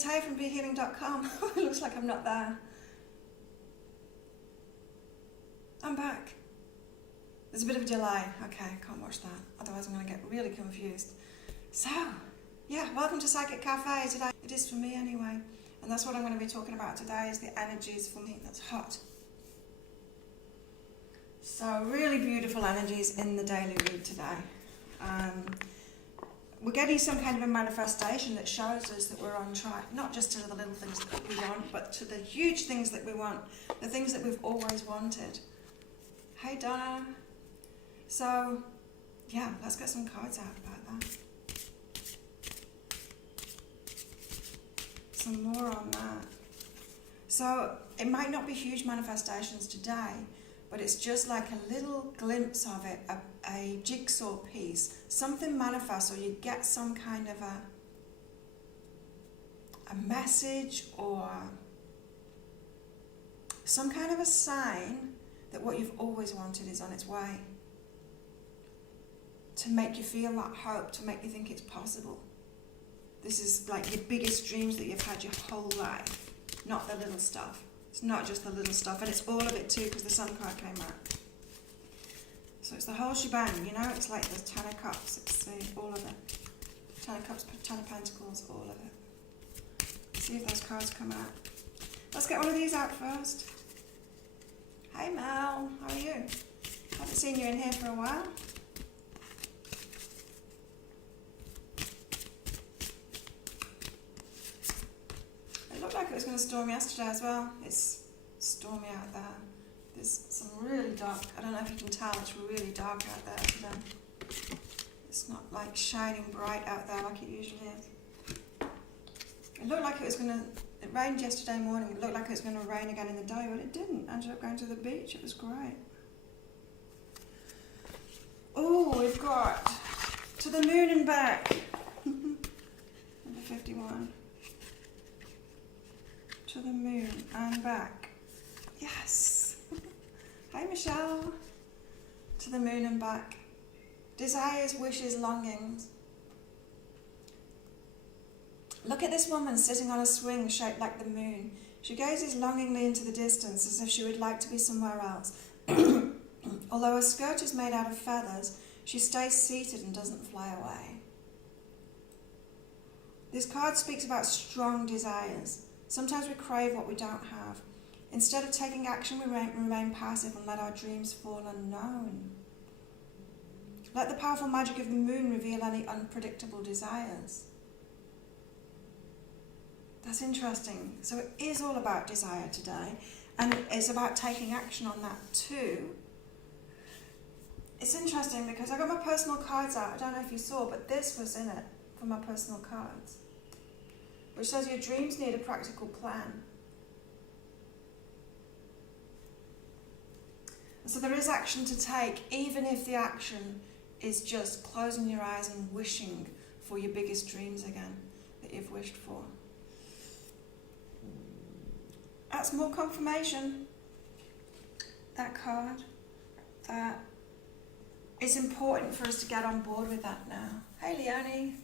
It's Hay from BeHealing.com. It looks like I'm not there. I'm back. There's a bit of a delay. Okay, can't watch that. Otherwise I'm going to get really confused. So, yeah, welcome to Psychic Cafe today. It is for me anyway. And that's what I'm going to be talking about today is the energies for me that's hot. So, really beautiful energies in the daily read today. We're getting some kind of a manifestation that shows us that we're on track, not just to the little things that we want, but to the huge things that we want, the things that we've always wanted. Hey Donna. So, yeah, let's get some cards out about that. Some more on that. So, it might not be huge manifestations today, but it's just like a little glimpse of it, a jigsaw piece. Something manifests, or you get some kind of a message or some kind of a sign that what you've always wanted is on its way. To make you feel that hope, to make you think it's possible. This is like your biggest dreams that you've had your whole life, not the little stuff. It's not just the little stuff, and it's all of it too, because the Sun card came out. So it's the whole shebang, you know? It's like the Ten of Cups, it's all of it. Ten of Cups, Ten of Pentacles, all of it. See if those cards come out. Let's get one of these out first. Hey Mel, how are you? Haven't seen you in here for a while. It looked like it was going to storm yesterday as well. It's stormy out there. There's some really dark, I don't know if you can tell, it's really dark out there today. It's not like shining bright out there like it usually is. It looked like it was going to, it rained yesterday morning, it looked like it was going to rain again in the day, but it didn't. I ended up going to the beach, it was great. Oh, we've got To the Moon and Back. Number 51. To the Moon and Back. Yes. Hi Michelle. To the Moon and Back. Desires, wishes, longings. Look at this woman sitting on a swing shaped like the moon. She gazes longingly into the distance as if she would like to be somewhere else. Although her skirt is made out of feathers, she stays seated and doesn't fly away. This card speaks about strong desires. Sometimes we crave what we don't have. Instead of taking action, we remain passive and let our dreams fall unknown. Let the powerful magic of the moon reveal any unpredictable desires. That's interesting. So it is all about desire today, and it's about taking action on that too. It's interesting because I got my personal cards out. I don't know if you saw, but this was in it for my personal cards, which says your dreams need a practical plan. So there is action to take, even if the action is just closing your eyes and wishing for your biggest dreams again that you've wished for. That's more confirmation, that card, that it's important for us to get on board with that now. Hey Leonie,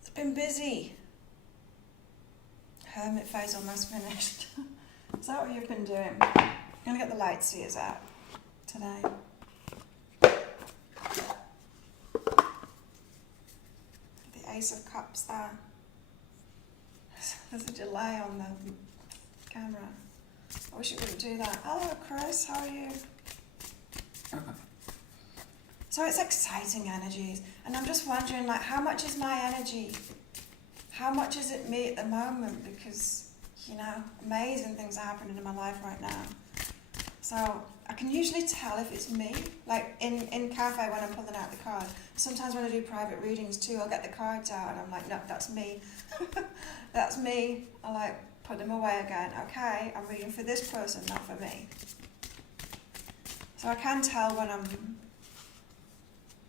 it's been busy. Hermit phase almost finished. Is that what you've been doing? I'm going to get the light seers out today. The Ace of Cups there. There's a delay on the camera. I wish it wouldn't do that. Hello Chris, how are you? So it's exciting energies, and I'm just wondering, like, how much is my energy? How much is it me at the moment? Because, you know, amazing things are happening in my life right now. So I can usually tell if it's me, like in cafe when I'm pulling out the card. Sometimes when I do private readings too, I'll get the cards out and I'm like, no, that's me. That's me. I like put them away again. Okay, I'm reading for this person, not for me. So I can tell when I'm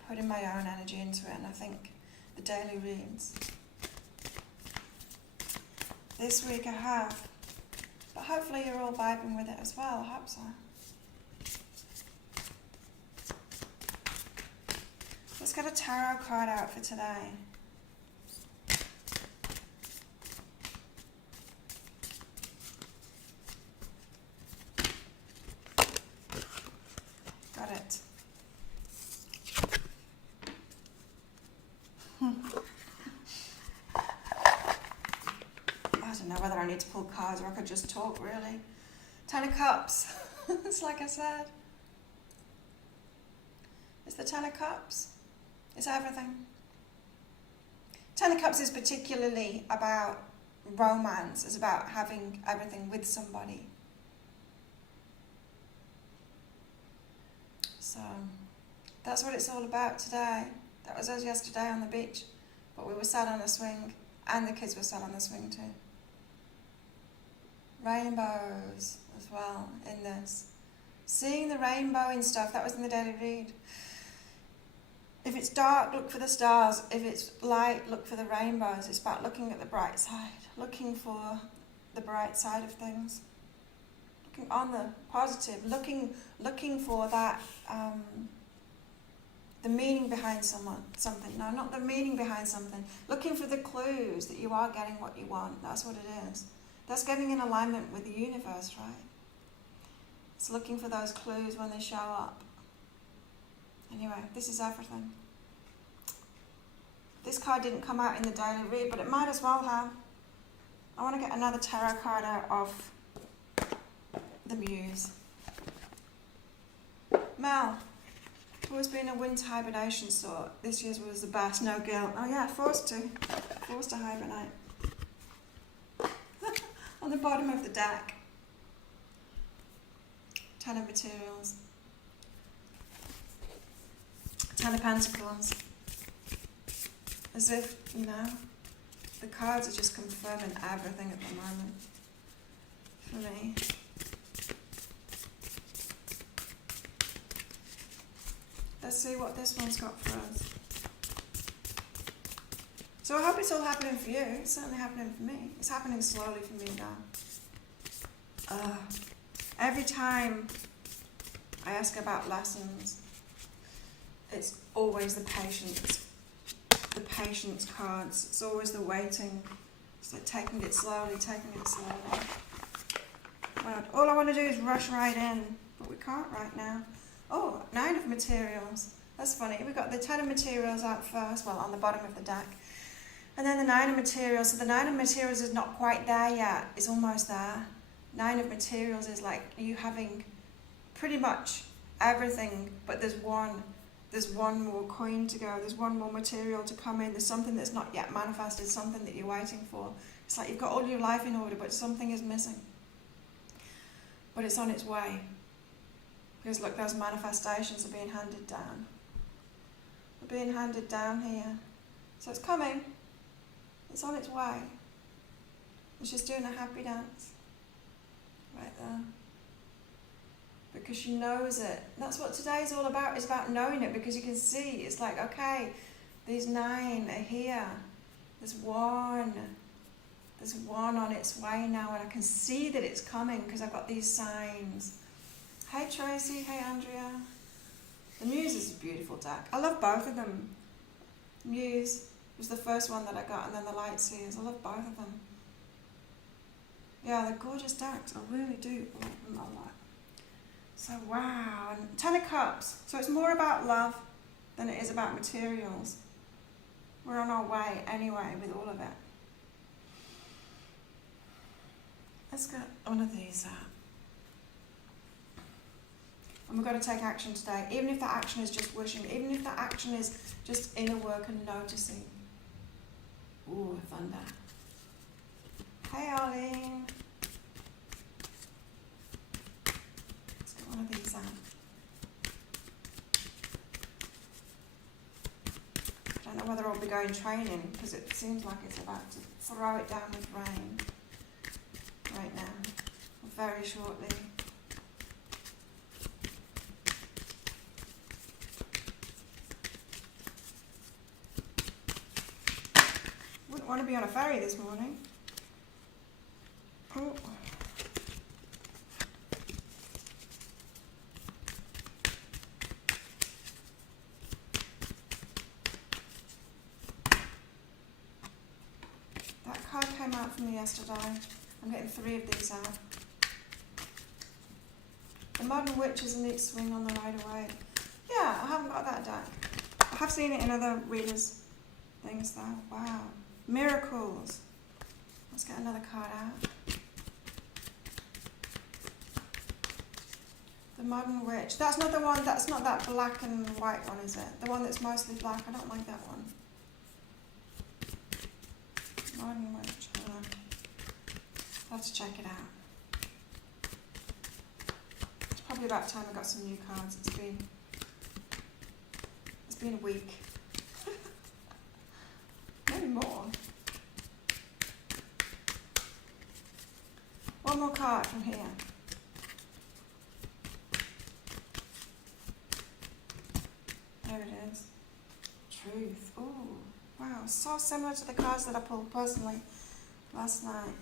putting my own energy into it, and I think the daily reads. This week I have, but hopefully you're all vibing with it as well. I hope so. Let's get a tarot card out for today. don't know whether I need to pull cards or I could just talk, really. Ten of Cups. It's like I said. It's the Ten of Cups. It's everything. Ten of Cups is particularly about romance. It's about having everything with somebody. So that's what it's all about today. That was us yesterday on the beach, but we were sat on a swing and the kids were sat on the swing too. Rainbows as well in this. Seeing the rainbow in stuff, that was in the daily read. If it's dark, look for the stars. If it's light, look for the rainbows. It's about looking at the bright side, looking for the bright side of things, looking on the positive, looking for that, the meaning behind something. No, not the meaning behind something. Looking for the clues that you are getting what you want. That's what it is. That's getting in alignment with the universe, right? It's looking for those clues when they show up. Anyway, this is everything. This card didn't come out in the daily read, but it might as well have. I want to get another tarot card out of the Muse. Mel, always been a winter hibernation sort. This year's was the best, no guilt. Oh yeah, forced to hibernate. On the bottom of the deck. Ten of Materials. Ten of Pentacles. As if, you know, the cards are just confirming everything at the moment for me. Let's see what this one's got for us. So I hope it's all happening for you. It's certainly happening for me. It's happening slowly for me now. Every time I ask about lessons, it's always the patience cards. It's always the waiting. It's like taking it slowly. Right. All I want to do is rush right in, but we can't right now. Oh, Nine of Materials. That's funny. We've got the Ten of Materials out first, well, on the bottom of the deck. And then the Nine of Materials. So the Nine of Materials is not quite there yet. It's almost there. Nine of Materials is like you having pretty much everything, but there's one more coin to go. There's one more material to come in. There's something that's not yet manifested, something that you're waiting for. It's like you've got all your life in order, but something is missing. But it's on its way. Because look, those manifestations are being handed down. They're being handed down here. So it's coming. It's on its way. It's just doing a happy dance. Right there. Because she knows it. That's what today's all about. It's about knowing it, because you can see. It's like, okay, these 9 are here. There's one on its way now, and I can see that it's coming because I've got these signs. Hey Tracy, hey Andrea. The Muse is a beautiful deck. I love both of them. Muse was the first one that I got, and then the Light Seers. I love both of them. Yeah, they're gorgeous decks. I really do like them a lot. So wow, and Ten of Cups. So it's more about love than it is about materials. We're on our way anyway with all of it. Let's get one of these out. And we've got to take action today. Even if that action is just wishing, even if that action is just inner work and noticing. Ooh, thunder. Hey Arlene. Let's get one of these out. I don't know whether I'll be going training, because it seems like it's about to throw it down with rain right now, very shortly. Wouldn't want to be on a ferry this morning. Oh. That card came out for me yesterday. I'm getting 3 of these out. The Modern Witch is a neat swing on the Ride Away. Yeah, I haven't got that deck. I have seen it in other readers' things though. Wow. Miracles. Let's get another card out. The Modern Witch. That's not the one, that's not that black and white one, is it? The one that's mostly black. I don't like that one. Modern Witch. Hold on. I'll have to check it out. It's probably about time I got some new cards. It's been a week. Maybe more. One more card from here. There it is. Truth. Ooh, wow. So similar to the cards that I pulled personally last night.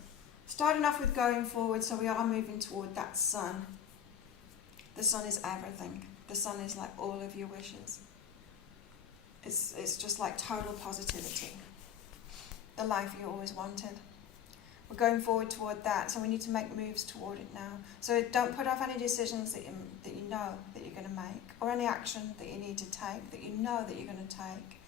Starting off with going forward, so we are moving toward that sun. The sun is everything. The sun is like all of your wishes. It's just like total positivity. The life you always wanted. We're going forward toward that, so we need to make moves toward it now. So don't put off any decisions that you know that you're going to make, or any action that you need to take, that you know that you're going to take.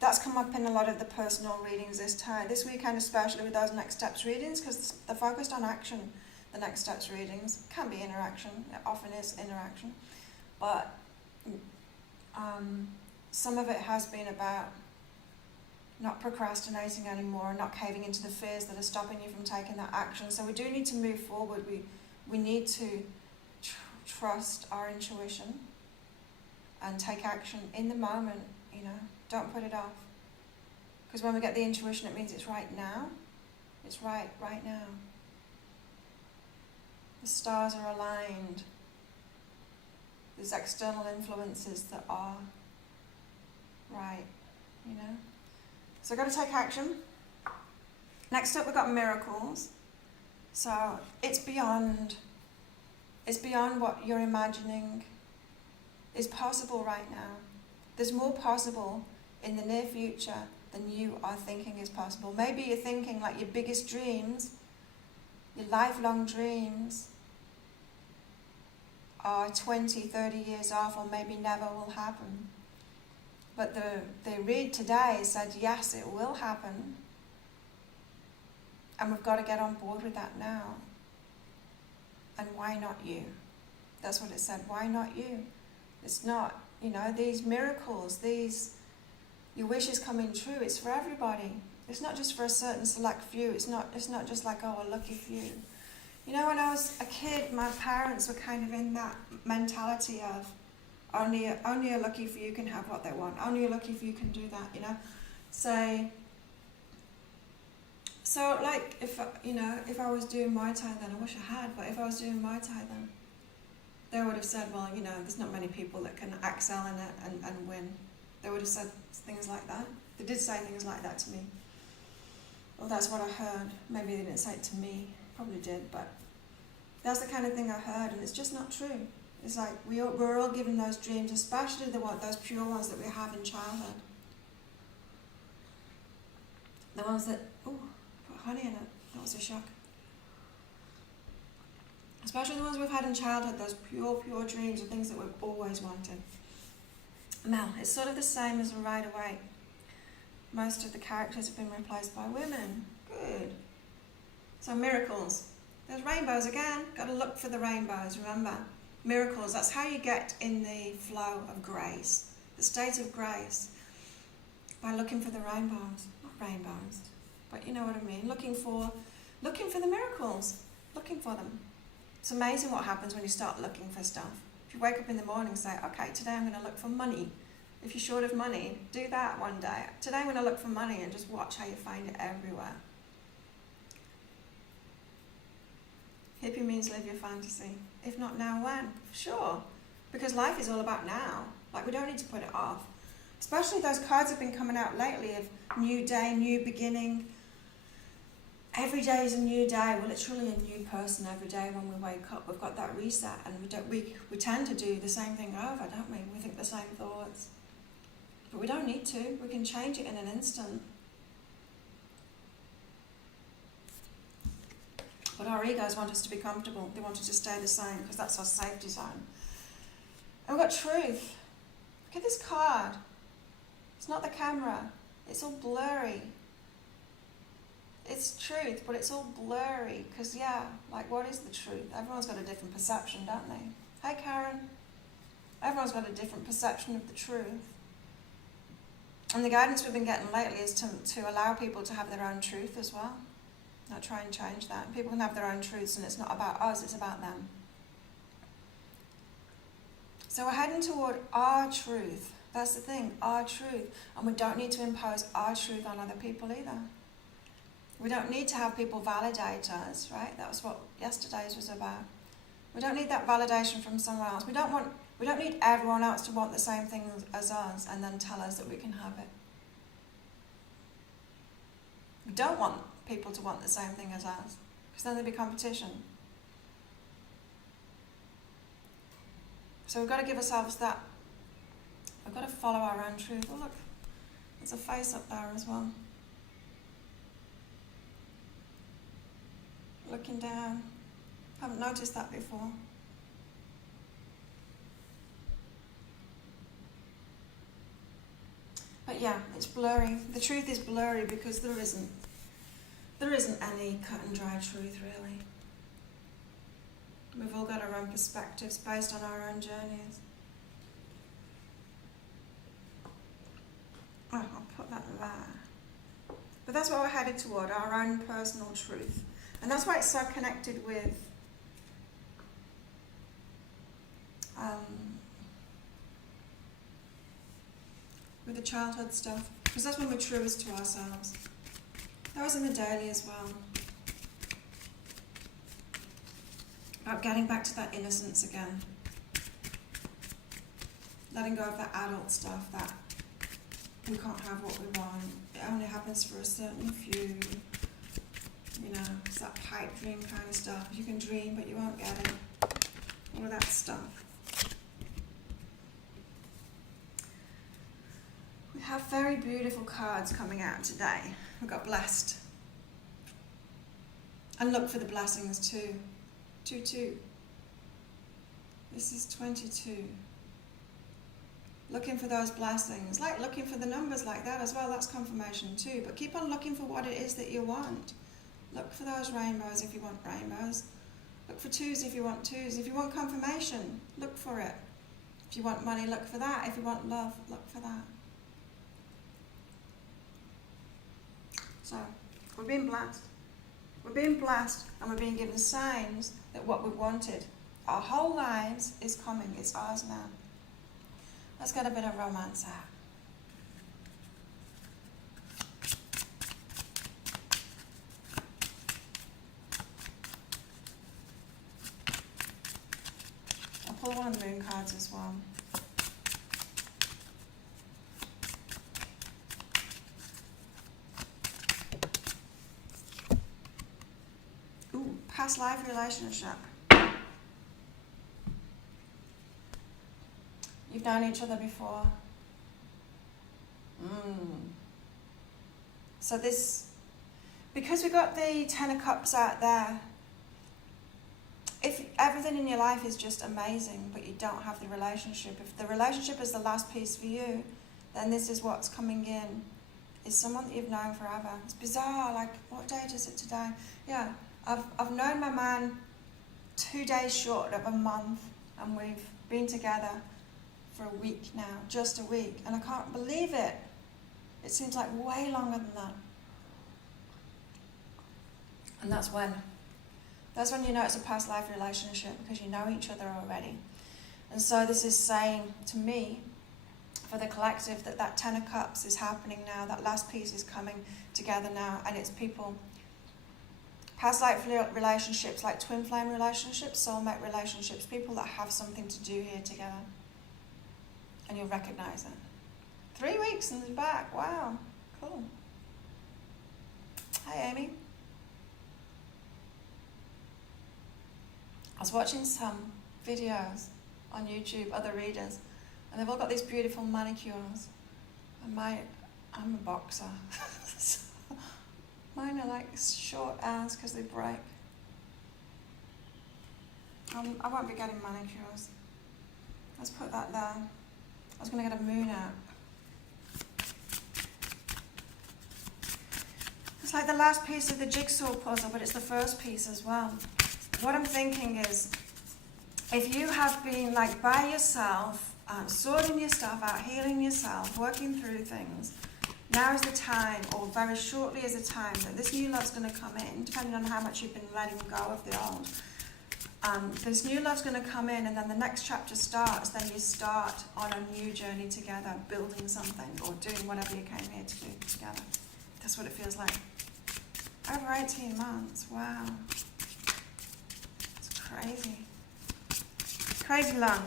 That's come up in a lot of the personal readings this weekend, especially with those next steps readings, because they're focused on action. The next steps readings can be interaction. It often is interaction, but some of it has been about not procrastinating anymore, not caving into the fears that are stopping you from taking that action. So we do need to move forward. We need to trust our intuition and take action in the moment, you know. Don't put it off. Because when we get the intuition, it means it's right now. It's right now. The stars are aligned. There's external influences that are right, you know. So we've got to take action. Next up, we've got miracles. So it's beyond what you're imagining is possible right now. There's more possible in the near future than you are thinking is possible. Maybe you're thinking like your biggest dreams, your lifelong dreams are 20, 30 years off, or maybe never will happen. But the read today said, yes, it will happen. And we've got to get on board with that now. And why not you? That's what it said. Why not you? It's not, you know, these miracles, your wishes coming true, it's for everybody. It's not just for a certain select few. It's not just like, oh, a lucky few. You know, when I was a kid, my parents were kind of in that mentality of only a lucky few can have what they want. Only a lucky few can do that, you know. So like, if I was doing Muay Thai then, I wish I had, but if I was doing Muay Thai then, they would have said, well, you know, there's not many people that can excel in it and win. They would have said things like that. They did say things like that to me. Well, that's what I heard. Maybe they didn't say it to me. Probably did, but that's the kind of thing I heard, and it's just not true. It's like we're all given those dreams, especially those pure ones that we have in childhood. The ones that, put honey in it. That was a shock. Especially the ones we've had in childhood, those pure dreams of things that we've always wanted. Now, it's sort of the same as a Rider-Waite. Most of the characters have been replaced by women. Good. So miracles. There's rainbows again. Got to look for the rainbows, remember. Miracles, that's how you get in the flow of grace, the state of grace, by looking for the rainbows. Not rainbows, but you know what I mean. Looking for the miracles, looking for them. It's amazing what happens when you start looking for stuff. If you wake up in the morning and say, okay, today I'm going to look for money. If you're short of money, do that one day. Today I'm going to look for money, and just watch how you find it everywhere. Hippie means live your fantasy. If not now, when? Sure. Because life is all about now. Like, we don't need to put it off. Especially those cards have been coming out lately of new day, new beginning. Every day is a new day. We're literally a new person every day when we wake up. We've got that reset, and we tend to do the same thing over, don't we? We think the same thoughts. But we don't need to. We can change it in an instant. But our egos want us to be comfortable. They want us to stay the same because that's our safety zone. And we've got truth. Look at this card. It's not the camera. It's all blurry. it's truth, but it's all blurry, because like what is the truth? Everyone's got a different perception, don't they? Hey Karen. Everyone's got a different perception of the truth. And the guidance we've been getting lately is to allow people to have their own truth as well. Not try and change that. People can have their own truths, and it's not about us, it's about them. So we're heading toward our truth. That's the thing, our truth. And we don't need to impose our truth on other people either. We don't need to have people validate us, right? That was what yesterday's was about. We don't need that validation from someone else. We don't need everyone else to want the same thing as us and then tell us that we can have it. We don't want people to want the same thing as us, because then there'd be competition. So we've got to give ourselves that. We've got to follow our own truth. Oh look, there's a face up there as well. Looking down. Haven't noticed that before. But yeah, it's blurry. The truth is blurry because there isn't any cut and dry truth really. We've all got our own perspectives based on our own journeys. Oh, I'll put that there. But that's what we're headed toward, our own personal truth. And that's why it's so connected with the childhood stuff. Because that's when we're truest to ourselves. That was in the daily as well. About getting back to that innocence again. Letting go of that adult stuff, that we can't have what we want. It only happens for a certain few. You know, it's that pipe dream kind of stuff. You can dream, but you won't get it. All of that stuff. We have very beautiful cards coming out today. We got blessed. And look for the blessings too. 2-2. This is 22. Looking for those blessings. Like looking for the numbers like that as well. That's confirmation too. But keep on looking for what it is that you want. Look for those rainbows if you want rainbows. Look for 2s if you want 2s. If you want confirmation, look for it. If you want money, look for that. If you want love, look for that. So, we're being blessed. We're being blessed and we're being given signs that what we wanted our whole lives is coming. It's ours now. Let's get a bit of romance out. I'll pull one of the moon cards as well. Ooh, past life relationship. You've known each other before. So this, because we got the Ten of Cups out there, if everything in your life is just amazing, but you don't have the relationship, if the relationship is the last piece for you, then this is what's coming in, is someone that you've known forever. It's bizarre, like, what date is it today? Yeah, I've known my man 2 days short of a month, and we've been together for a week now, just a week, and I can't believe it. It seems like way longer than that. And that's when you know it's a past life relationship, because you know each other already. And so this is saying to me, for the collective, that 10 of Cups is happening now, that last piece is coming together now, and it's people, past life relationships, like twin flame relationships, soulmate relationships, people that have something to do here together. And you'll recognize it. 3 weeks and it's back. Wow, cool. Hi, Amy. I was watching some videos on YouTube, other readers, and they've all got these beautiful manicures. And I'm a boxer. So mine are like short as because they break. I won't be getting manicures. Let's put that there. I was going to get a moon out. It's like the last piece of the jigsaw puzzle, but it's the first piece as well. What I'm thinking is, if you have been like by yourself, sorting your stuff out, healing yourself, working through things, now is the time, or very shortly is the time, that this new love's going to come in, depending on how much you've been letting go of the old. This new love's going to come in, and then the next chapter starts. Then you start on a new journey together, building something or doing whatever you came here to do together. That's what it feels like. Over 18 months, wow. It's crazy. Crazy long.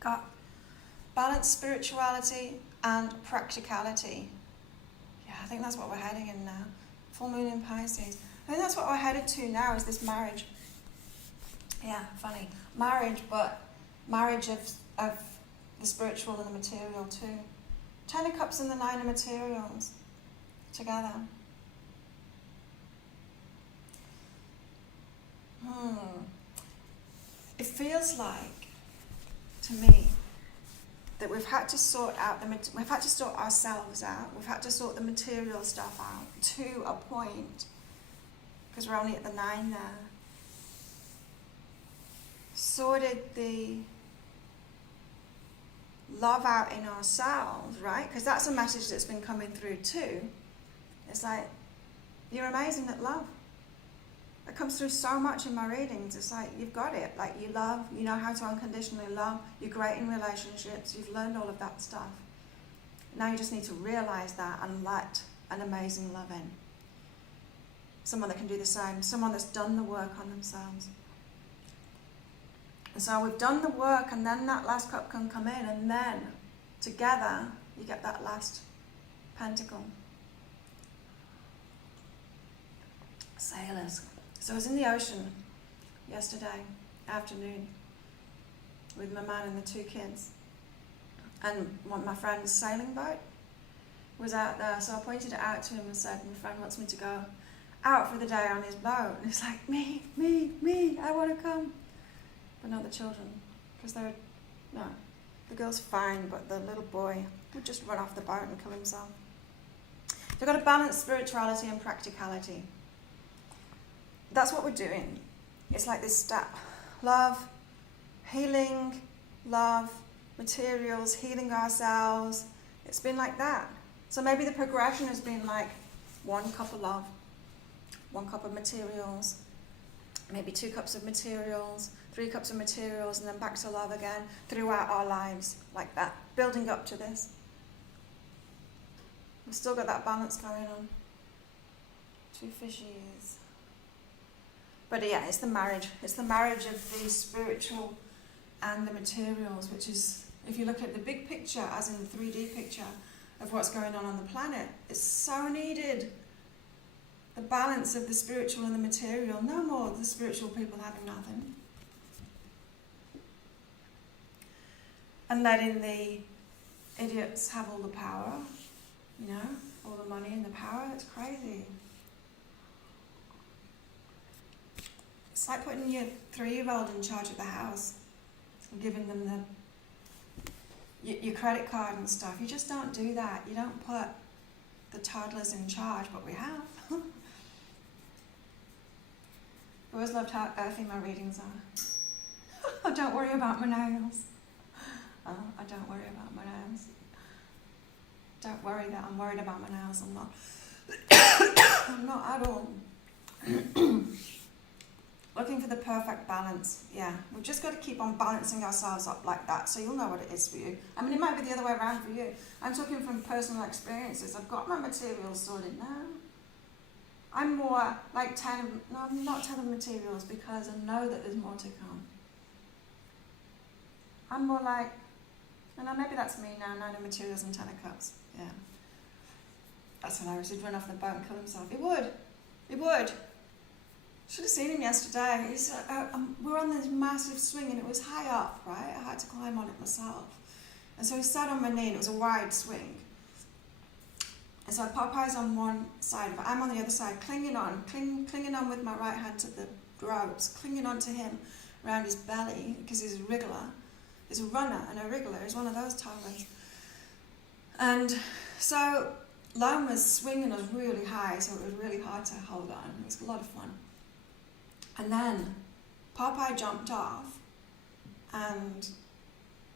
Got balanced spirituality and practicality. Yeah, I think that's what we're heading in now. Full moon in Pisces. I think that's what we're headed to now, is this marriage. Yeah, funny. Marriage, but marriage of the spiritual and the material too. 10 of Cups and the 9 of Materials together. It feels like, to me, that we've had to sort ourselves out. We've had to sort the material stuff out to a point, because we're only at the 9 there. Sorted the love out in ourselves, right? Because that's a message that's been coming through too. It's like, you're amazing at love. It comes through so much in my readings. It's like, you've got it. Like, you love, you know how to unconditionally love, you're great in relationships, you've learned all of that stuff. Now you just need to realize that and let an amazing love in. Someone that can do the same, someone that's done the work on themselves. And so we've done the work, and then that last cup can come in, and then together you get that last pentacle. Sailors. So I was in the ocean yesterday afternoon with my man and the 2 kids, and one of my friend's sailing boat was out there, so I pointed it out to him and said, my friend wants me to go out for the day on his boat. And he's like, me, I want to come. But not the children, because the girl's fine, but the little boy would just run off the boat and kill himself. So we've got to balance spirituality and practicality. That's what we're doing. It's like this step. Love, healing, love, materials, healing ourselves. It's been like that. So maybe the progression has been like 1 cup of love, 1 cup of materials, maybe 2 cups of materials, 3 cups of materials, and then back to love again throughout our lives, like that, building up to this. We've still got that balance going on. 2 fishies. But yeah, it's the marriage. It's the marriage of the spiritual and the materials, which is, if you look at the big picture, as in the 3D picture of what's going on the planet, it's so needed. The balance of the spiritual and the material. No more the spiritual people having nothing. And letting the idiots have all the power, all the money and the power. It's crazy. It's like putting your 3-year-old in charge of the house and giving them your credit card and stuff. You just don't do that. You don't put the toddlers in charge, but we have. I always loved how earthy my readings are. I don't worry about my nails. I don't worry about my nails. Don't worry that I'm worried about my nails. I'm not. I'm not at all. Looking for the perfect balance. Yeah, we've just got to keep on balancing ourselves up like that, so you'll know what it is for you. I mean, it might be the other way around for you. I'm talking from personal experiences. I've got my materials sorted now. I'm more like I'm not 10 of materials, because I know that there's more to come. I'm more like, maybe that's me now, 9 of materials and 10 of cups. Yeah. That's hilarious. He'd run off the boat and kill himself. He would. Should have seen him yesterday. We were on this massive swing, and it was high up, right? I had to climb on it myself. And so he sat on my knee, and it was a wide swing. And so Popeye's on one side of it, I'm on the other side, clinging on with my right hand to the ropes, clinging on to him around his belly, because he's a wriggler. He's a runner and a wriggler, he's one of those toddlers. And so Lone was swinging us really high, so it was really hard to hold on. It was a lot of fun. And then Popeye jumped off, and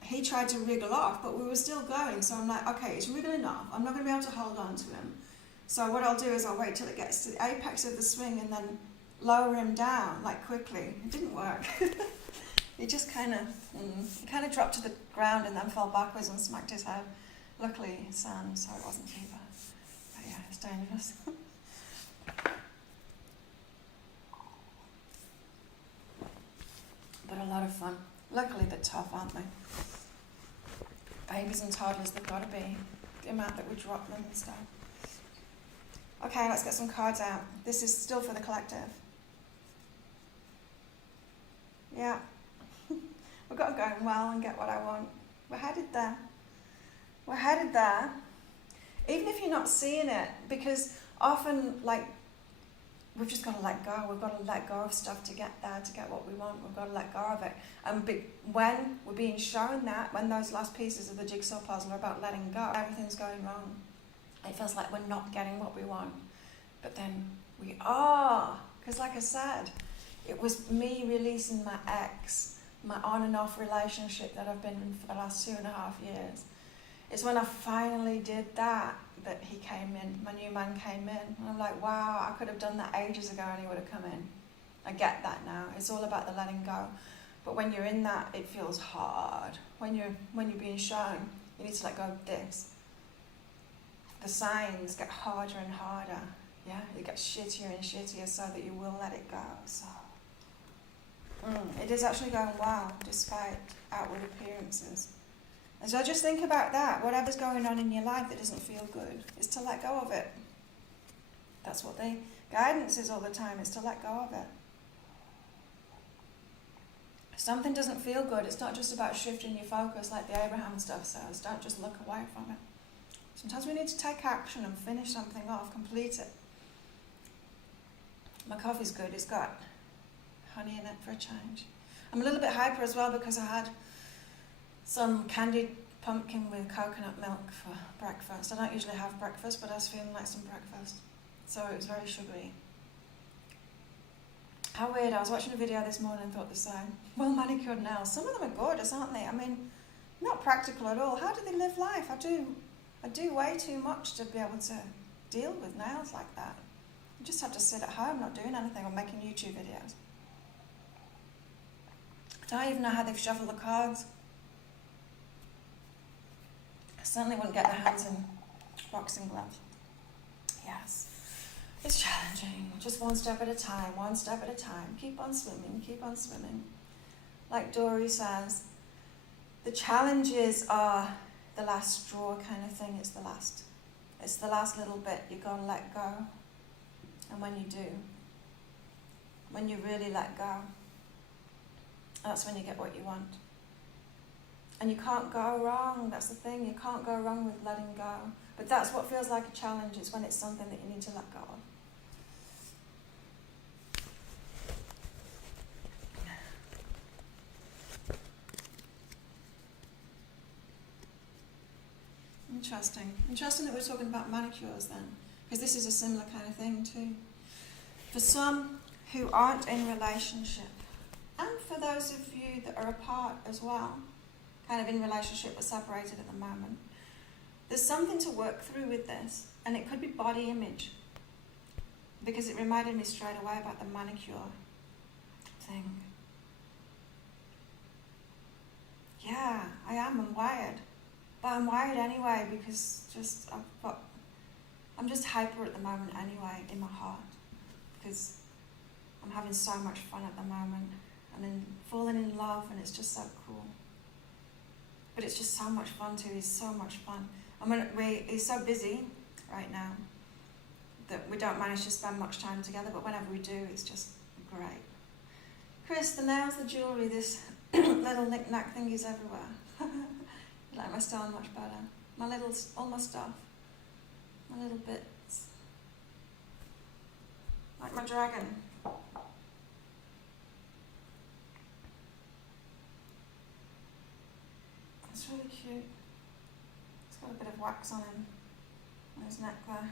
he tried to wriggle off, but we were still going. So I'm like, okay, he's wriggling off. I'm not going to be able to hold on to him. So what I'll do is I'll wait till it gets to the apex of the swing and then lower him down, like quickly. It didn't work. He just kind of dropped to the ground and then fell backwards and smacked his head. Luckily, sand, so it wasn't too bad. But yeah, it's dangerous. But a lot of fun. Luckily, they're tough, aren't they? Babies and toddlers, they've got to be. The amount that we drop them and stuff. Okay, let's get some cards out. This is still for the collective. Yeah. We've got to go well and get what I want. We're headed there. We're headed there. Even if you're not seeing it, because often, like, we've just got to let go. We've got to let go of stuff to get there, to get what we want. We've got to let go of it. And when we're being shown that, when those last pieces of the jigsaw puzzle are about letting go, everything's going wrong. It feels like we're not getting what we want. But then we are. Because like I said, it was me releasing my ex, my on and off relationship that I've been in for the last 2.5 years. It's when I finally did that he came in, my new man came in. And I'm like, wow, I could have done that ages ago and he would have come in. I get that now. It's all about the letting go. But when you're in that, it feels hard. When you're being shown, you need to let go of this. The signs get harder and harder. Yeah, it gets shittier and shittier so that you will let it go. So it is actually going well, despite outward appearances. And so just think about that. Whatever's going on in your life that doesn't feel good, is to let go of it. That's what the guidance is all the time, is to let go of it. If something doesn't feel good, it's not just about shifting your focus like the Abraham stuff says. Don't just look away from it. Sometimes we need to take action and finish something off, complete it. My coffee's good. It's got honey in it for a change. I'm a little bit hyper as well because I had some candied pumpkin with coconut milk for breakfast. I don't usually have breakfast, but I was feeling like some breakfast. So it was very sugary. How weird. I was watching a video this morning and thought the same. Well manicured nails. Some of them are gorgeous, aren't they? I mean, not practical at all. How do they live life? I do way too much to be able to deal with nails like that. You just have to sit at home not doing anything or making YouTube videos. I don't even know how they've shuffled the cards. I certainly wouldn't get their hands in boxing gloves. Yes, it's challenging. Just one step at a time, one step at a time. Keep on swimming, keep on swimming. Like Dory says, the challenges are the last straw kind of thing. It's the last little bit you gotta let go. And when you do, when you really let go, that's when you get what you want. And you can't go wrong, that's the thing, you can't go wrong with letting go. But that's what feels like a challenge, is when it's something that you need to let go of. Interesting. Interesting that we're talking about manicures then, because this is a similar kind of thing too. For some who aren't in relationship, and for those of you that are apart as well, kind of in relationship but separated at the moment, there's something to work through with this, and it could be body image, because it reminded me straight away about the manicure thing. Yeah, I'm wired. But I'm wired anyway because I'm just hyper at the moment anyway in my heart, because I'm having so much fun at the moment and then falling in love, and it's just so cool. But it's just so much fun too. He's so much fun. He's so busy right now that we don't manage to spend much time together, but whenever we do, it's just great. Chris, the nails, the jewellery, this little knick-knack thingies everywhere. You like my style much better. All my stuff. My little bits. Like my dragon. It's really cute. It's got a bit of wax on him, on his neck there.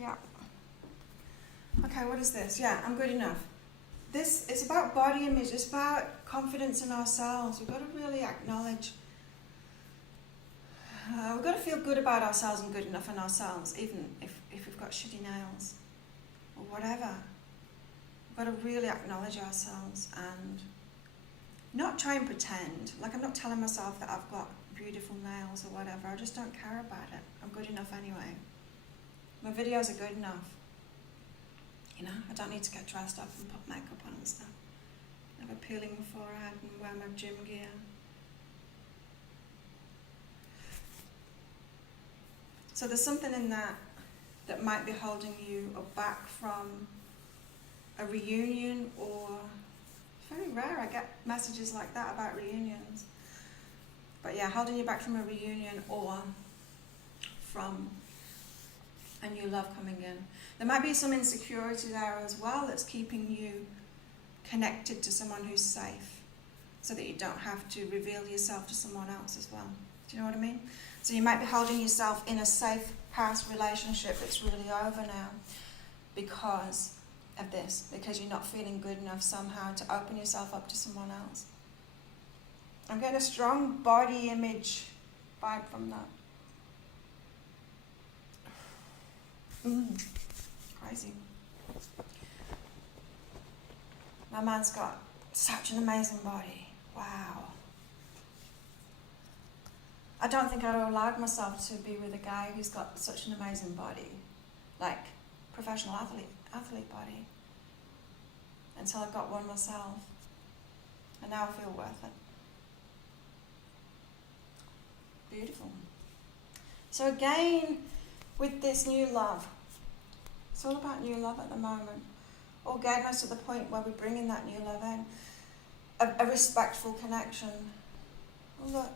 Yeah. Okay, what is this? Yeah, I'm good enough. This is about body image. It's about confidence in ourselves. We've got to really acknowledge. We've got to feel good about ourselves and good enough in ourselves, even if we've got shitty nails or whatever. We've got to really acknowledge ourselves and not try and pretend. Like, I'm not telling myself that I've got beautiful nails or whatever. I just don't care about it. I'm good enough anyway. My videos are good enough. You know, I don't need to get dressed up and put makeup on and stuff. I have a peeling forehead and wear my gym gear. So there's something in that might be holding you back from a reunion, or it's very rare I get messages like that about reunions. But yeah, holding you back from a reunion or from a new love coming in. There might be some insecurity there as well that's keeping you connected to someone who's safe, so that you don't have to reveal yourself to someone else as well. Do you know what I mean? So you might be holding yourself in a safe past relationship that's really over now because of this, because you're not feeling good enough somehow to open yourself up to someone else. I'm getting a strong body image vibe from that. Crazy. My man's got such an amazing body. Wow. I don't think I'd have allowed myself to be with a guy who's got such an amazing body, like professional athlete body, until I got one myself. And now I feel worth it. Beautiful. So again, with this new love, it's all about new love at the moment. Or getting us to the point where we're bringing that new love in. A respectful connection. Oh, look.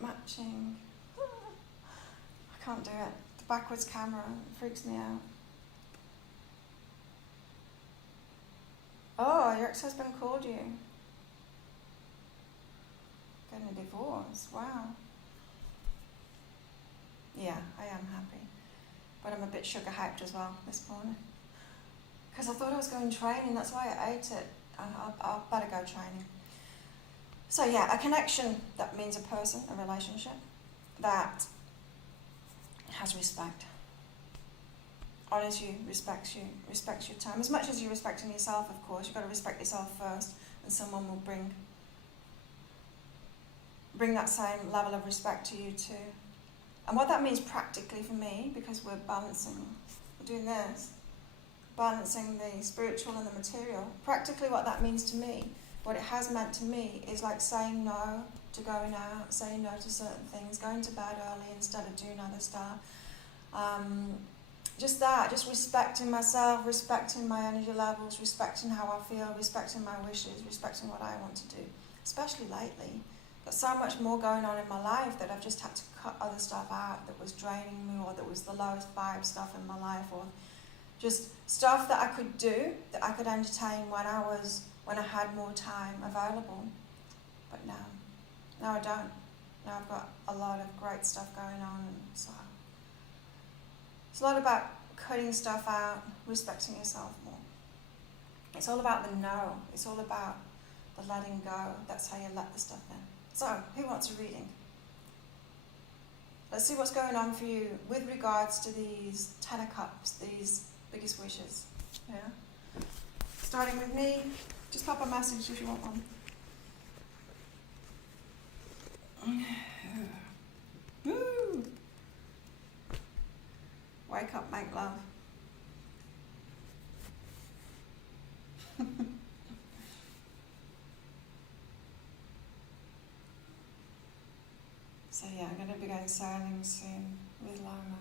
Matching. I can't do it. The backwards camera freaks me out. Oh, your ex-husband called you. Getting a divorce. Wow. Yeah, I am happy. But I'm a bit sugar hyped as well this morning. Because I thought I was going training, that's why I ate it. I'll better go training. So yeah, a connection, that means a person, a relationship, that has respect. Honours you, respects your time. As much as you're respecting yourself, of course, you've got to respect yourself first, and someone will bring that same level of respect to you too. And what that means practically for me, because we're doing this, balancing the spiritual and the material, practically what that means to me, what it has meant to me, is like saying no to going out, saying no to certain things, going to bed early instead of doing other stuff. Just respecting myself, respecting my energy levels, respecting how I feel, respecting my wishes, respecting what I want to do, especially lately. Got so much more going on in my life that I've just had to cut other stuff out that was draining me, or that was the lowest vibe stuff in my life, or just stuff that I could do, that I could entertain when I had more time available. But now I don't. Now I've got a lot of great stuff going on, and so it's a lot about cutting stuff out, respecting yourself more. It's all about the no. It's all about the letting go. That's how you let the stuff in. So, who wants a reading? Let's see what's going on for you with regards to these 10 of Cups, these biggest wishes. Yeah. Starting with me, just pop a message if you want one. Woo! Wake up, make love. So yeah, I'm going to be going sailing soon with Loma.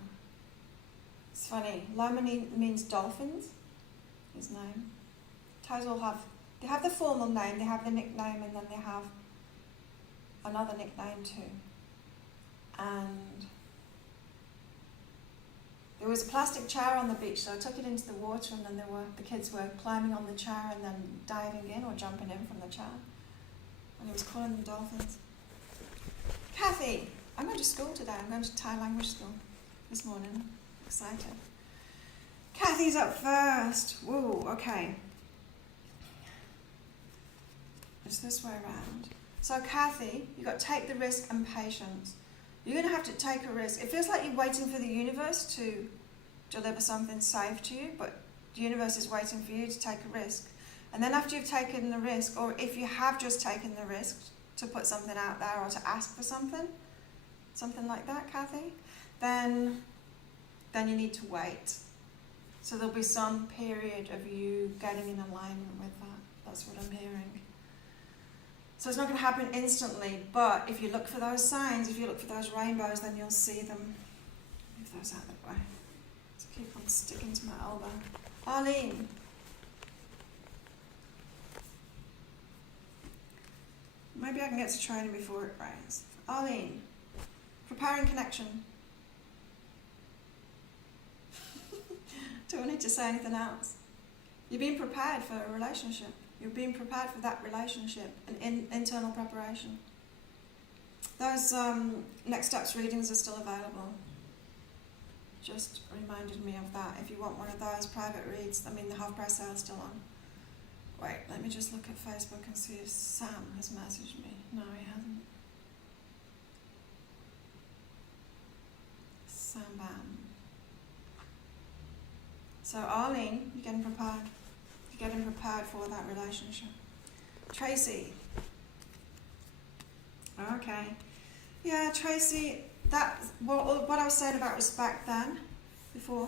It's funny, Loma means dolphins, his name. Toes all have the formal name, they have the nickname, and then they have another nickname too. And there was a plastic chair on the beach, so I took it into the water, and then the kids were climbing on the chair and then diving in or jumping in from the chair. And he was calling them dolphins. Kathy, I'm going to school today. I'm going to Thai language school this morning. Excited. Kathy's up first. Whoa, okay. It's this way around. So Kathy, you've got to take the risk and patience. You're going to have to take a risk. It feels like you're waiting for the universe to deliver something safe to you, but the universe is waiting for you to take a risk. And then after you've taken the risk, or if you have just taken the risk to put something out there or to ask for something like that, Kathy, then you need to wait. So there'll be some period of you getting in alignment with that. That's what I'm hearing. So it's not going to happen instantly, but if you look for those signs, if you look for those rainbows, then you'll see them. Move those out that way. So keep on sticking to my elbow. Arlene. Maybe I can get to training before it rains. Arlene. Preparing connection. Do I need to say anything else? You're being prepared for a relationship. You're being prepared for that relationship and internal preparation. Those next steps readings are still available. Just reminded me of that. If you want one of those private reads, the half price sale is still on. Wait, let me just look at Facebook and see if Sam has messaged me. No, he hasn't. Sam Bam. So Arlene, you're getting prepared. Getting prepared for that relationship. Tracy. Okay. Yeah, Tracy, what I was saying about respect then, before,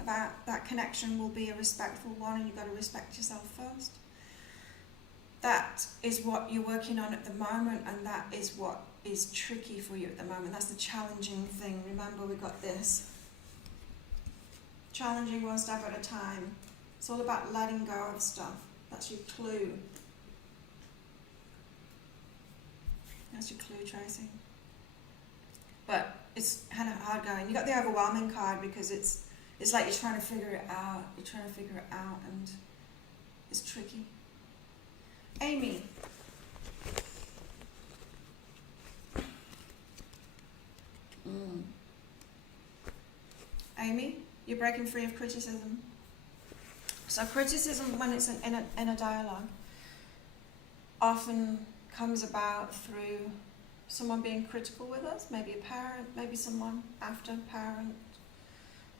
about that connection will be a respectful one, and you've got to respect yourself first. That is what you're working on at the moment, and that is what is tricky for you at the moment. That's the challenging thing. Remember, we've got this. Challenging one step at a time. It's all about letting go of stuff. That's your clue. That's your clue, Tracy. But it's kind of hard going. You got the overwhelming card because it's like you're trying to figure it out. You're trying to figure it out, and it's tricky. Amy. Amy, you're breaking free of criticism. So criticism, when it's in a dialogue, often comes about through someone being critical with us, maybe a parent, maybe someone after parent.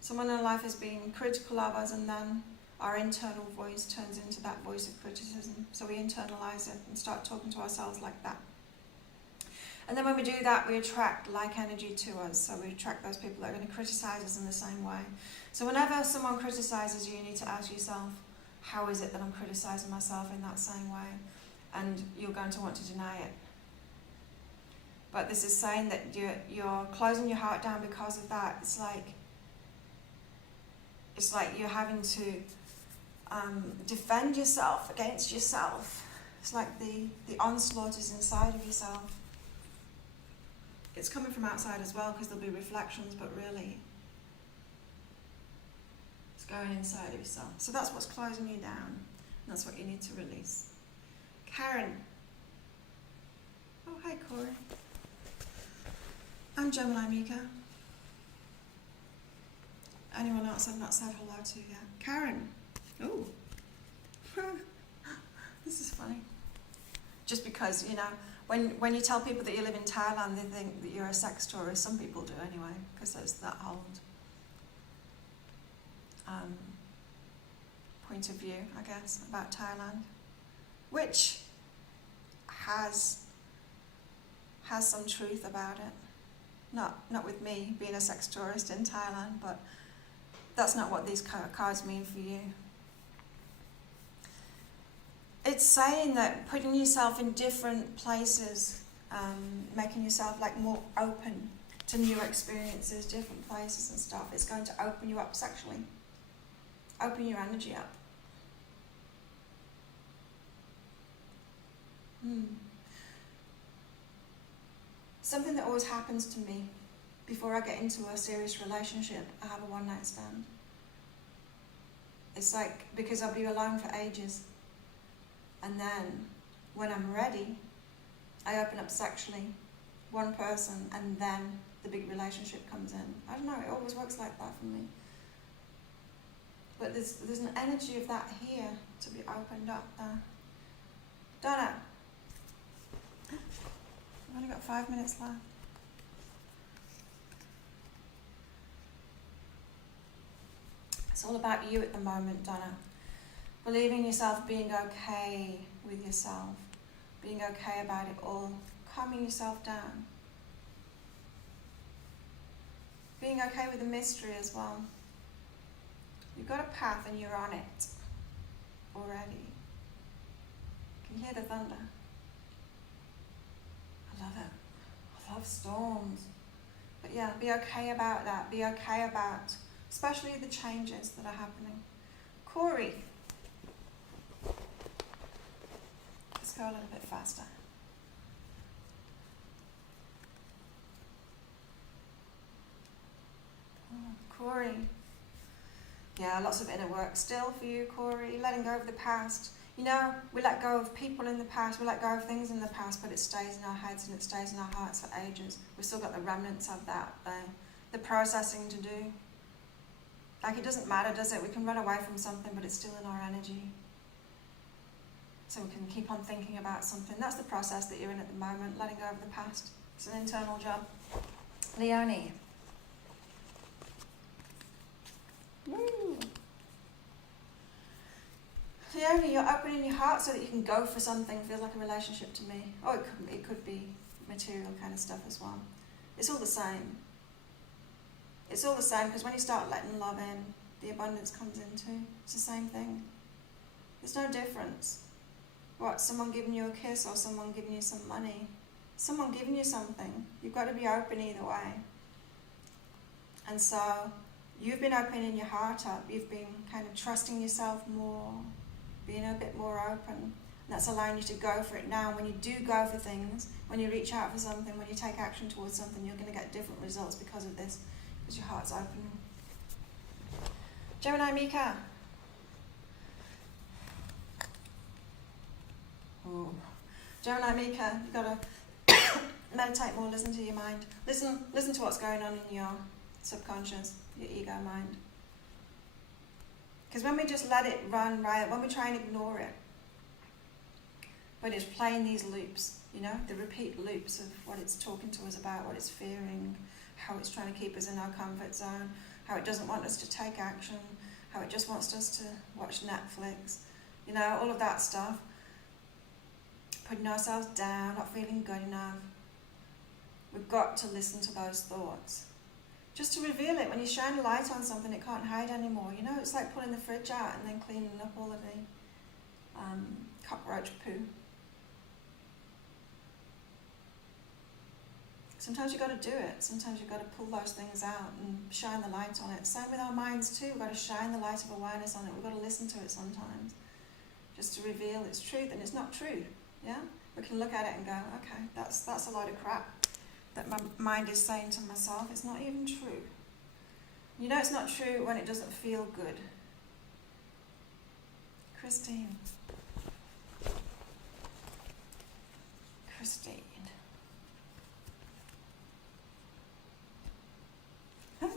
Someone in our life is being critical of us, and then our internal voice turns into that voice of criticism. So we internalize it and start talking to ourselves like that. And then when we do that, we attract like energy to us. So we attract those people that are going to criticize us in the same way. So whenever someone criticizes you, you need to ask yourself, how is it that I'm criticizing myself in that same way? And you're going to want to deny it. But this is saying that you're closing your heart down because of that. It's like you're having to defend yourself against yourself. It's like the onslaught is inside of yourself. It's coming from outside as well, because there'll be reflections, but really it's going inside of yourself. So that's what's closing you down. That's what you need to release. Karen. Oh, hi, Corey. I'm Gemini Mika. Anyone else I've not said hello to yet? Karen. Oh. This is funny. Just because, when you tell people that you live in Thailand, they think that you're a sex tourist. Some people do anyway, because there's that whole point of view, I guess, about Thailand, which has some truth about it. Not with me being a sex tourist in Thailand, but that's not what these cards mean for you. It's saying that putting yourself in different places, making yourself more open to new experiences, different places and stuff, it's going to open you up sexually. Open your energy up. something that always happens to me before I get into a serious relationship. I have a one-night stand. It's like, because I'll be alone for ages, and then when I'm ready, I open up sexually, one person, and then the big relationship comes in. I don't know, it always works like that for me. But there's an energy of that here to be opened up there. Donna, I've only got 5 minutes left. It's all about you at the moment, Donna. Believing yourself, being okay with yourself, being okay about it all, calming yourself down. Being okay with the mystery as well. You've got a path and you're on it already. Can you hear the thunder? I love it. I love storms. But yeah, be okay about that. Be okay about, especially the changes that are happening. Corey. Let's go a little bit faster. Corey. Yeah, lots of inner work still for you, Corey. Letting go of the past. You know, we let go of people in the past, we let go of things in the past, but it stays in our heads and it stays in our hearts for ages. We've still got the remnants of that there. The processing to do. Like, it doesn't matter, does it? We can run away from something, but it's still in our energy. So we can keep on thinking about something. That's the process that you're in at the moment, letting go of the past. It's an internal job. Leonie. Woo. Leonie, you're opening your heart so that you can go for something. Feels like a relationship to me. Oh, it could be material kind of stuff as well. It's all the same. It's all the same, because when you start letting love in, the abundance comes in too. It's the same thing. There's no difference. What, someone giving you a kiss or someone giving you some money? Someone giving you something. You've got to be open either way. And so, you've been opening your heart up. You've been kind of trusting yourself more, being a bit more open. And that's allowing you to go for it now. When you do go for things, when you reach out for something, when you take action towards something, you're going to get different results because of this, because your heart's open. Gemini Mika. Ooh. Gemini Mika, you've got to meditate more, listen to your mind. Listen to what's going on in your subconscious, your ego mind. Because when we just let it run riot, when we try and ignore it, when it's playing these loops, you know, the repeat loops of what it's talking to us about, what it's fearing, how it's trying to keep us in our comfort zone, how it doesn't want us to take action, how it just wants us to watch Netflix, you know, all of that stuff. Putting ourselves down, not feeling good enough. We've got to listen to those thoughts. Just to reveal it. When you shine a light on something, it can't hide anymore. You know, it's like pulling the fridge out and then cleaning up all of the cockroach poo. Sometimes you've got to do it. Sometimes you've got to pull those things out and shine the light on it. Same with our minds too. We've got to shine the light of awareness on it. We've got to listen to it sometimes. Just to reveal its truth, and it's not true. Yeah? We can look at it and go, okay, that's a load of crap that my mind is saying to myself. It's not even true. You know it's not true when it doesn't feel good. Christine.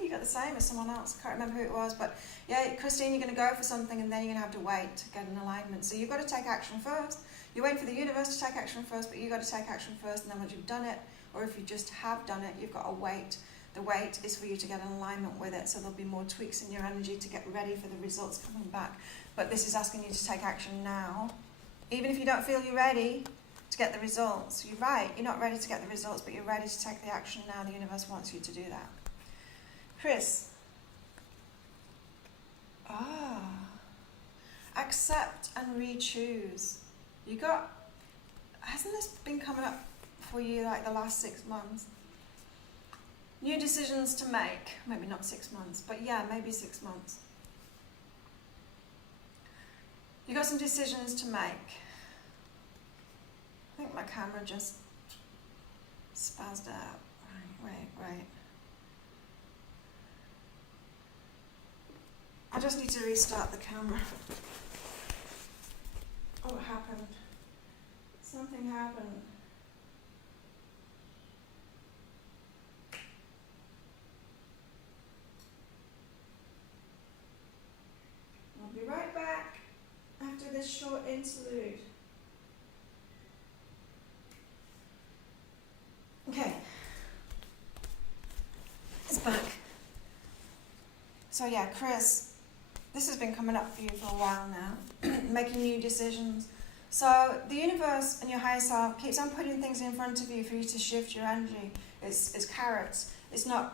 You got the same as someone else. I can't remember who it was, but yeah, Christine, you're going to go for something and then you're going to have to wait to get an alignment. So you've got to take action first. You wait for the universe to take action first, but you've got to take action first, and then once you've done it, or if you just have done it, you've got to wait. The wait is for you to get an alignment with it, so there'll be more tweaks in your energy to get ready for the results coming back. But this is asking you to take action now. Even if you don't feel you're ready to get the results, you're right, you're not ready to get the results, but you're ready to take the action now. The universe wants you to do that. Chris. Accept and re-choose. Hasn't this been coming up for you like the last 6 months? New decisions to make. Maybe not 6 months, but yeah, maybe 6 months. You got some decisions to make. I think my camera just spazzed out. Right. I just need to restart the camera. Oh, what happened? Something happened. I'll be right back after this short interlude. Okay. It's back. So yeah, Chris, this has been coming up for you for a while now, making new decisions. So the universe and your higher self keeps on putting things in front of you for you to shift your energy. It's carrots. It's like,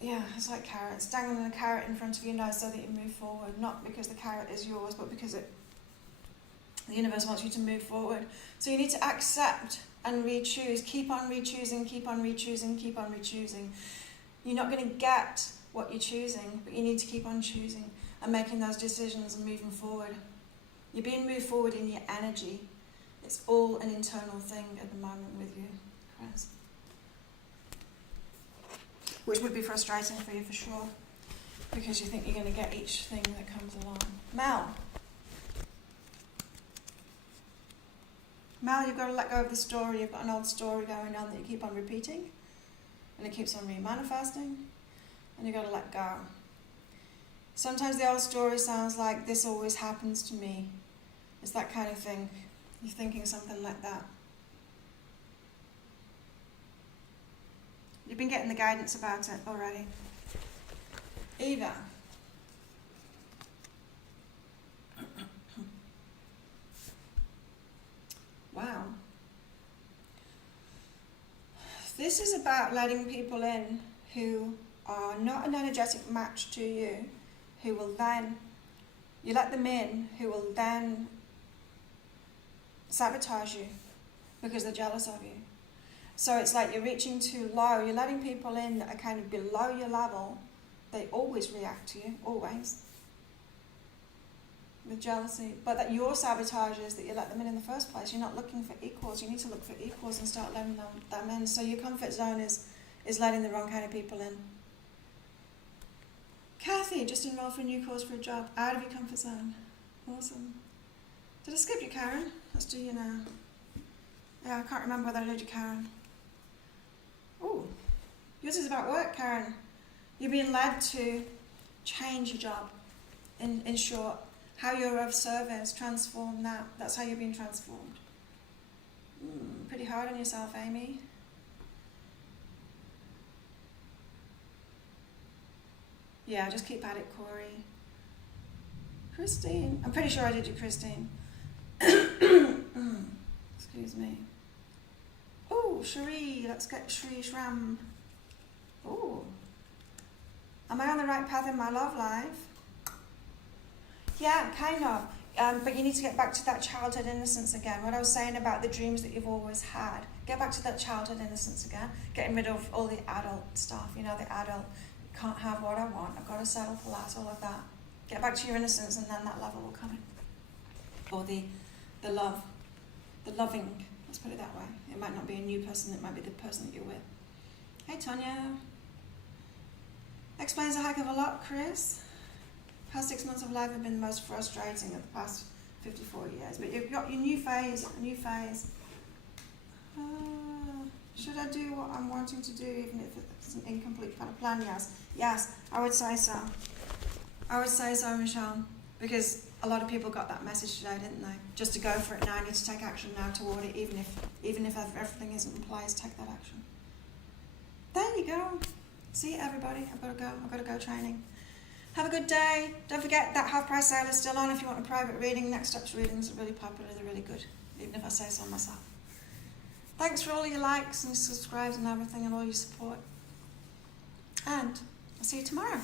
yeah, it's like carrots. Dangling a carrot in front of your nose so that you move forward. Not because the carrot is yours, but because the universe wants you to move forward. So you need to accept and re-choose. Keep on re-choosing, keep on re-choosing, keep on re-choosing. You're not going to get what you're choosing, but you need to keep on choosing and making those decisions and moving forward. You're being moved forward in your energy. It's all an internal thing at the moment with you, Chris. Which would be frustrating for you for sure, because you think you're going to get each thing that comes along. Mel, you've got to let go of the story. You've got an old story going on that you keep on repeating, and it keeps on re-manifesting, and you've got to let go. Sometimes the old story sounds like, this always happens to me. It's that kind of thing. You're thinking something like that. You've been getting the guidance about it already. Eva. Wow. This is about letting people in who are not an energetic match to you, who will then, you let them in, who will then sabotage you because they're jealous of you. So it's like you're reaching too low, you're letting people in that are kind of below your level. They always react to you, always, with jealousy. But that your sabotage is that you let them in the first place. You're not looking for equals. You need to look for equals and start letting them in. So your comfort zone is letting the wrong kind of people in. Kathy, just enrolled for a new course for a job. Out of your comfort zone. Awesome. Did I skip you, Karen? Let's do you now. Yeah, I can't remember whether I did you, Karen. Ooh, yours is about work, Karen. You're being led to change your job. In short, how you're of service, transform that. That's how you're being transformed. Pretty hard on yourself, Amy. Yeah, just keep at it, Corey. Christine. I'm pretty sure I did you, Christine. Excuse me. Oh, Cherie. Let's get Shri Shram. Oh. Am I on the right path in my love life? Yeah, kind of. But you need to get back to that childhood innocence again. What I was saying about the dreams that you've always had. Get back to that childhood innocence again. Getting rid of all the adult stuff. You know, the adult, can't have what I want. I've got to settle for less, all of that. Get back to your innocence and then that level will come in. Or the love. The loving. Let's put it that way. It might not be a new person. It might be the person that you're with. Hey, Tonya. Explains a heck of a lot, Chris. Past 6 months of life have been the most frustrating of the past 54 years. But you've got your new phase, a new phase. Should I do what I'm wanting to do even if it's an incomplete kind of plan? Yes. Yes, I would say so. I would say so, Michelle. Because a lot of people got that message today, didn't they? Just to go for it now. I need to take action now toward it, even if everything isn't in place, take that action. There you go. See you, everybody. I've got to go training. Have a good day. Don't forget that half price sale is still on if you want a private reading. Next Steps readings are really popular. They're really good, even if I say so myself. Thanks for all your likes and subscribes and everything and all your support. And I'll see you tomorrow.